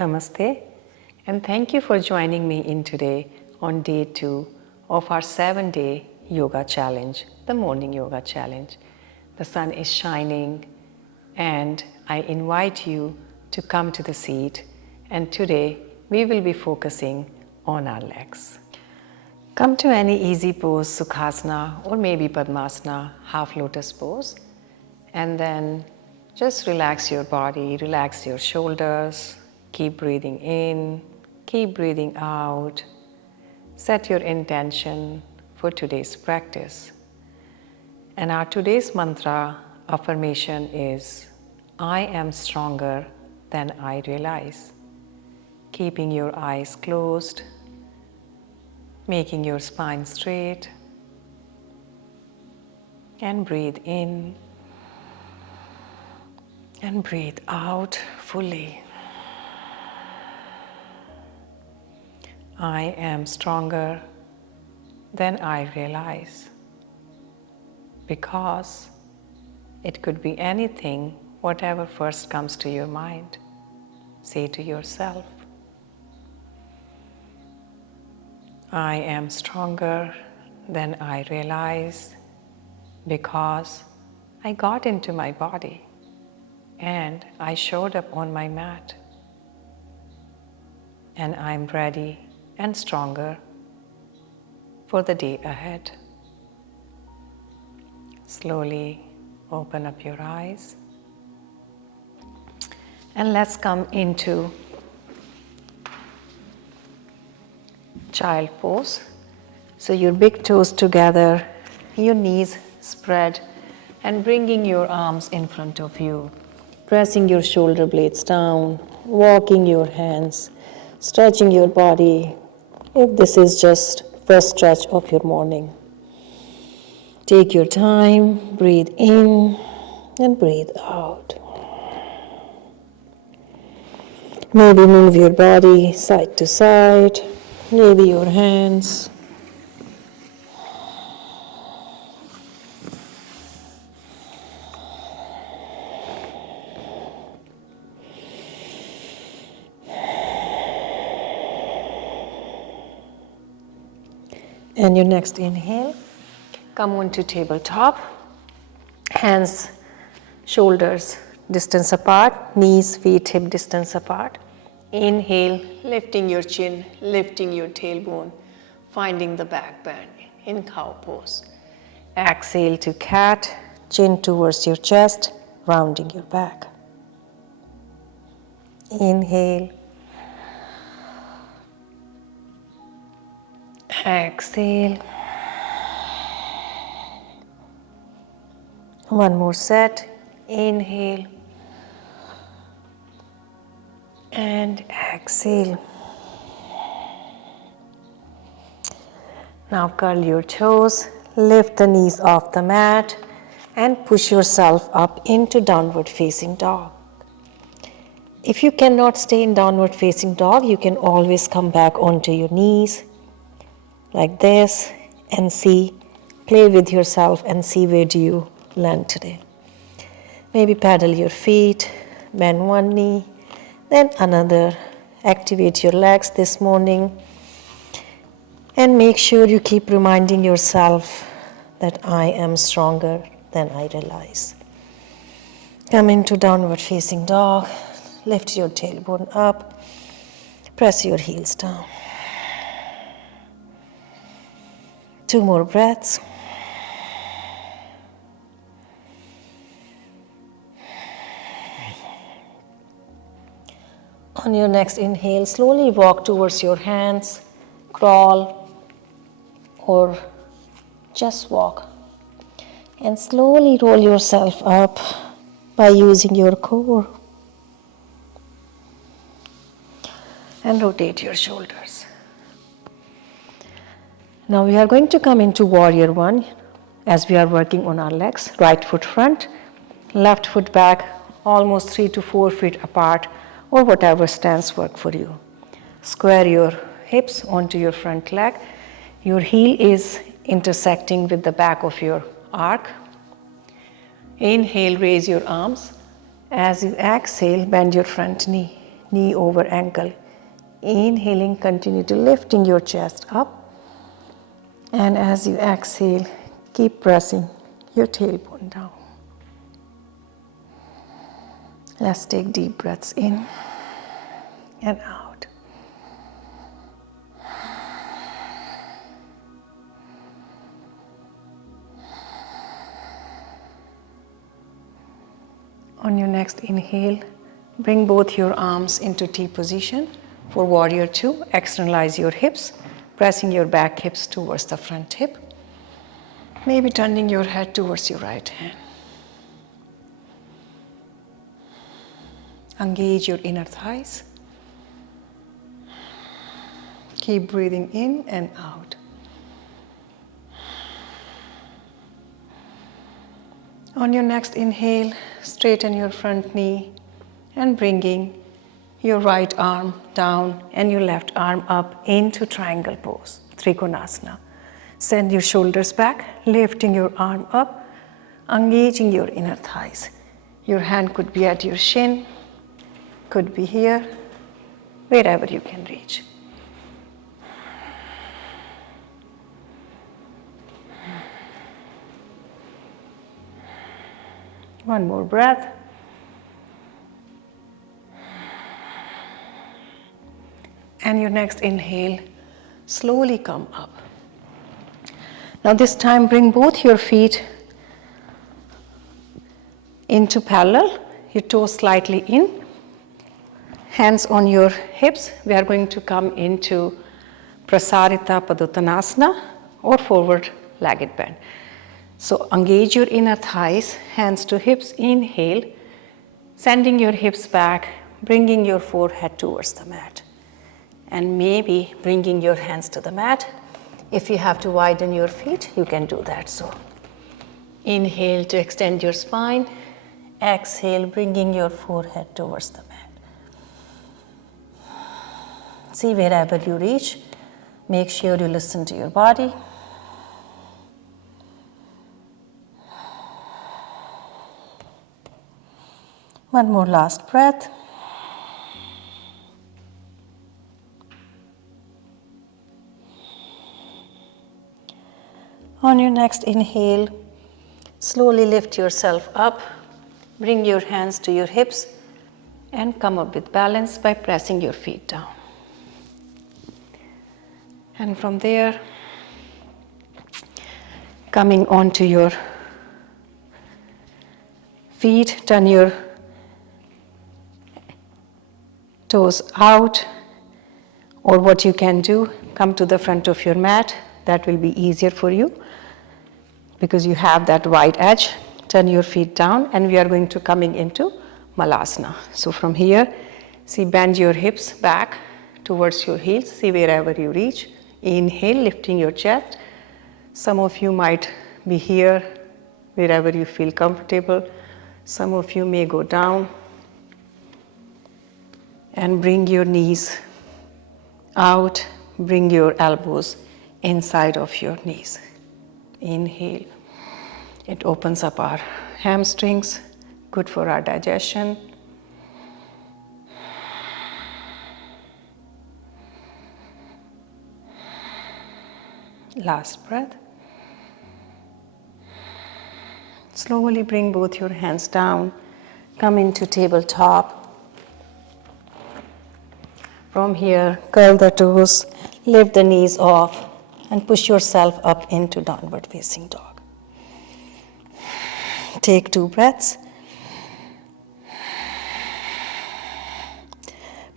Namaste, and thank you for joining me in today on day 2 of our 7-day yoga challenge, the morning yoga challenge. The sun is shining and I invite you to come to the seat, and today we will be focusing on our legs. Come to any easy pose, Sukhasana or maybe Padmasana, half lotus pose, and then just relax your body, relax your shoulders, keep breathing in, keep breathing out. Set your intention for today's practice. And our today's mantra affirmation is, I am stronger than I realize. Keeping your eyes closed, making your spine straight, and breathe in and breathe out fully. I am stronger than I realize, because it could be anything, whatever first comes to your mind. Say to yourself, I am stronger than I realize, because I got into my body and I showed up on my mat, and I'm ready and stronger for the day ahead. Slowly open up your eyes and let's come into child pose. So your big toes together, your knees spread, and bringing your arms in front of you. Pressing your shoulder blades down, walking your hands, stretching your body, if this is just first stretch of your morning. Take your time, breathe in and breathe out. Maybe move your body side to side, maybe your hands. And your next inhale, come onto tabletop, hands, shoulders distance apart, knees, feet, hip distance apart. Inhale, lifting your chin, lifting your tailbone, finding the back bend in cow pose. Exhale to cat, chin towards your chest, rounding your back. Inhale. Exhale. One more set. Inhale. And exhale. Now curl your toes, lift the knees off the mat, and push yourself up into downward facing dog. If you cannot stay in downward facing dog, you can always come back onto your knees like this and play with yourself and see where do you land today. Maybe paddle your feet, bend one knee, then another. Activate your legs this morning and make sure you keep reminding yourself that I am stronger than I realize. Come into downward facing dog, lift your tailbone up, press your heels down. 2 more breaths. On your next inhale, slowly walk towards your hands, crawl, or just walk. And slowly roll yourself up by using your core. And rotate your shoulders. Now we are going to come into warrior one as we are working on our legs. Right foot front, left foot back, almost 3 to 4 feet apart, or whatever stance work for you. Square your hips onto your front leg. Your heel is intersecting with the back of your arc. Inhale, raise your arms. As you exhale, bend your front knee. knee over ankle. Inhaling, continue to lifting your chest up. And as you exhale, keep pressing your tailbone down. Let's take deep breaths in and out. On your next inhale, bring both your arms into T position. For warrior two, externalize your hips, pressing your back hips towards the front hip. Maybe turning your head towards your right hand. Engage your inner thighs. Keep breathing in and out. On your next inhale, straighten your front knee and bringing your right arm down and your left arm up into triangle pose, Trikonasana. Send your shoulders back, lifting your arm up, engaging your inner thighs. Your hand could be at your shin, could be here, wherever you can reach. One more breath. And your next inhale, slowly come up. Now this time bring both your feet into parallel, your toes slightly in, hands on your hips. We are going to come into Prasarita Padottanasana or forward legged bend. So engage your inner thighs, hands to hips, inhale, sending your hips back, bringing your forehead towards the mat. And maybe bringing your hands to the mat. If you have to widen your feet, you can do that. So inhale to extend your spine, exhale, bringing your forehead towards the mat. See wherever you reach, make sure you listen to your body. One more last breath. On your next inhale, slowly lift yourself up, bring your hands to your hips, and come up with balance by pressing your feet down. And from there, coming onto your feet, turn your toes out, or what you can do, come to the front of your mat. That will be easier for you because you have that wide edge. Turn your feet down and we are going to coming into Malasana. So from here, see, bend your hips back towards your heels. See wherever you reach. Inhale, lifting your chest. Some of you might be here, wherever you feel comfortable. Some of you may go down. And bring your knees out, bring your elbows inside of your knees. Inhale. It opens up our hamstrings, good for our digestion. Last breath. Slowly bring both your hands down, come into tabletop. From here, curl the toes, lift the knees off, and push yourself up into downward facing dog. Take 2 breaths.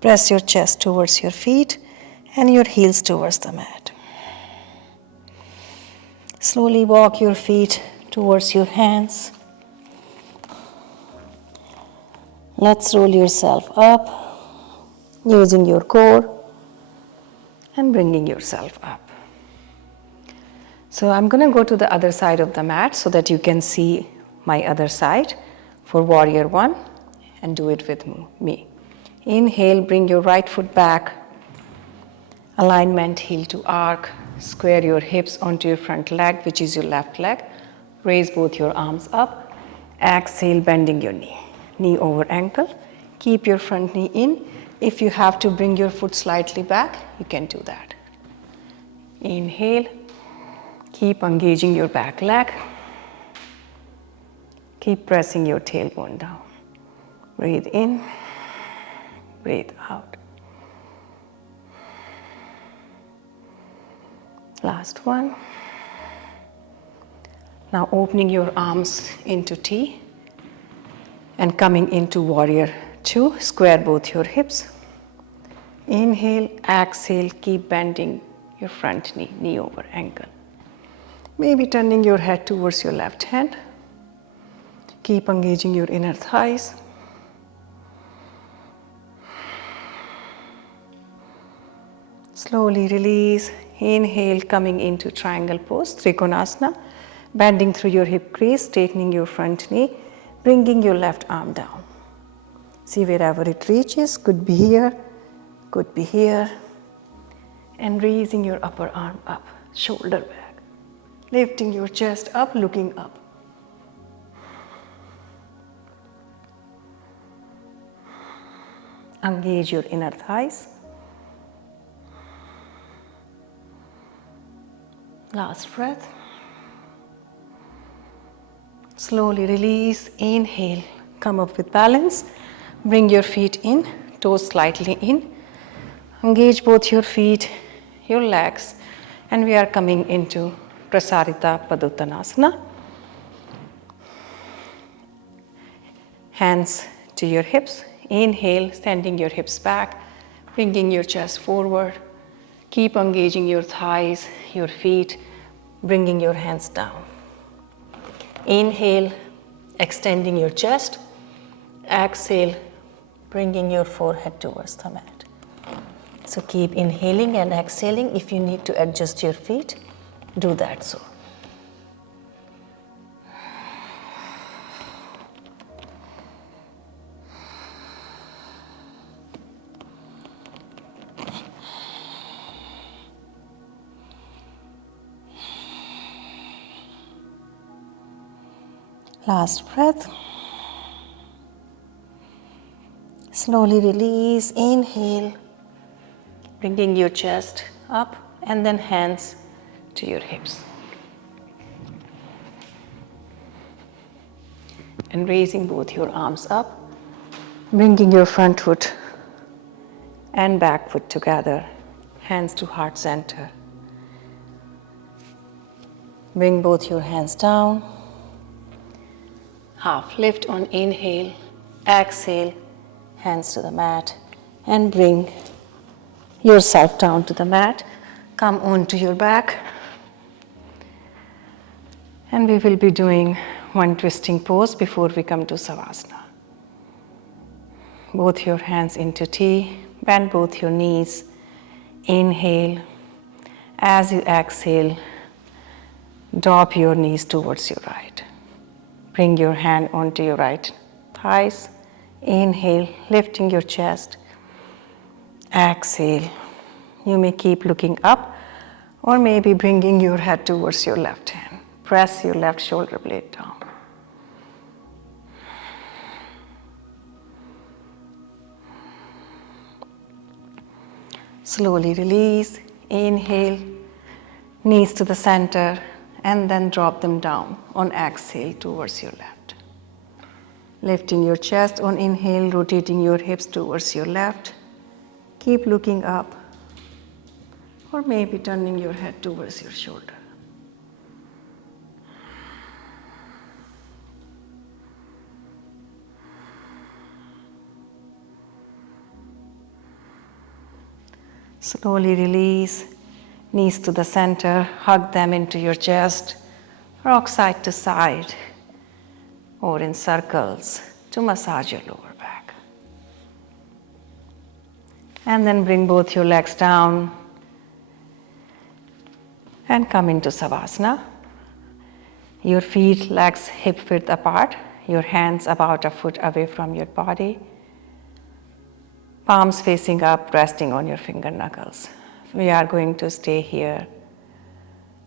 Press your chest towards your feet and your heels towards the mat. Slowly walk your feet towards your hands. Let's roll yourself up, using your core and bringing yourself up. So I'm going to go to the other side of the mat so that you can see my other side for warrior one, and do it with me. Inhale, bring your right foot back, alignment heel to arc, square your hips onto your front leg, which is your left leg. Raise both your arms up. Exhale, bending your knee over ankle. Keep your front knee in. If you have to bring your foot slightly back, you can do that. Inhale, keep engaging your back leg. Keep pressing your tailbone down. Breathe in, breathe out. Last one. Now opening your arms into T and coming into warrior 2. Square both your hips. Inhale, exhale, keep bending your front knee, knee over ankle. Maybe turning your head towards your left hand. Keep engaging your inner thighs. Slowly release. Inhale, coming into triangle pose, Trikonasana. Bending through your hip crease, straightening your front knee, bringing your left arm down. See wherever it reaches, could be here, could be here. And raising your upper arm up, shoulder back. Lifting your chest up, looking up. Engage your inner thighs. Last breath. Slowly release, inhale, come up with balance. Bring your feet in, toes slightly in. Engage both your feet, your legs, and we are coming into Prasarita Padottanasana. Hands to your hips. Inhale, sending your hips back, bringing your chest forward. Keep engaging your thighs, your feet, bringing your hands down. Inhale, extending your chest. Exhale, bringing your forehead towards the mat. So keep inhaling and exhaling. If you need to adjust your feet, do that so. Last breath. Slowly release, inhale, bringing your chest up and then hands to your hips. And raising both your arms up, bringing your front foot and back foot together, hands to heart center. Bring both your hands down. Half lift on inhale, exhale, hands to the mat, and bring yourself down to the mat. Come onto your back. And we will be doing one twisting pose before we come to Savasana. Both your hands into T, bend both your knees. Inhale. As you exhale, drop your knees towards your right. Bring your hand onto your right thighs. Inhale, lifting your chest. Exhale. You may keep looking up or maybe bringing your head towards your left hand. Press your left shoulder blade down. Slowly release. Inhale, knees to the center, and then drop them down on exhale towards your left. Lifting your chest on inhale, rotating your hips towards your left. Keep looking up, or maybe turning your head towards your shoulder. Slowly release, knees to the center, hug them into your chest, rock side to side, or in circles to massage your lower back. And then bring both your legs down and come into Savasana. Your feet, legs hip width apart, your hands about a foot away from your body. Palms facing up, resting on your finger knuckles. We are going to stay here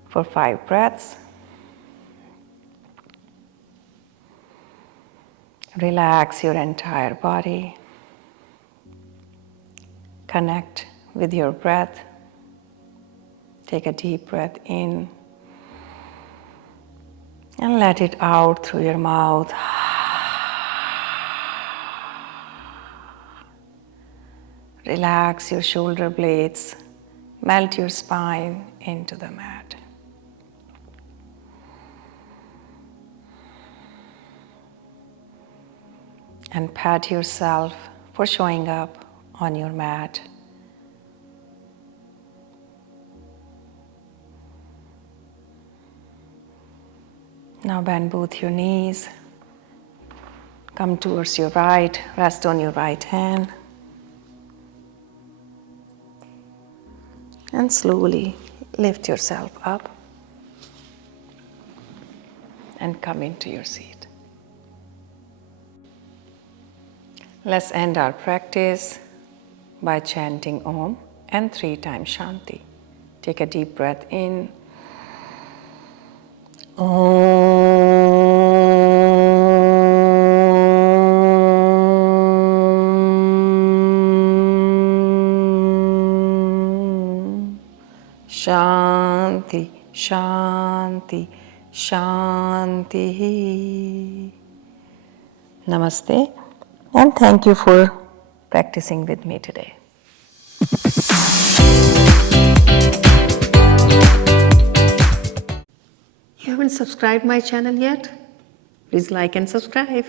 for 5 breaths. Relax your entire body. Connect with your breath. Take a deep breath in and let it out through your mouth. Relax your shoulder blades. Melt your spine into the mat. And pat yourself for showing up on your mat. Now bend both your knees. Come towards your right, rest on your right hand. And slowly lift yourself up and come into your seat. Let's end our practice by chanting Om and 3 times Shanti. Take a deep breath in. Om. Shanti, Shanti, Shanti. Namaste, and thank you for practicing with me today. You haven't subscribed my channel yet? Please like and subscribe.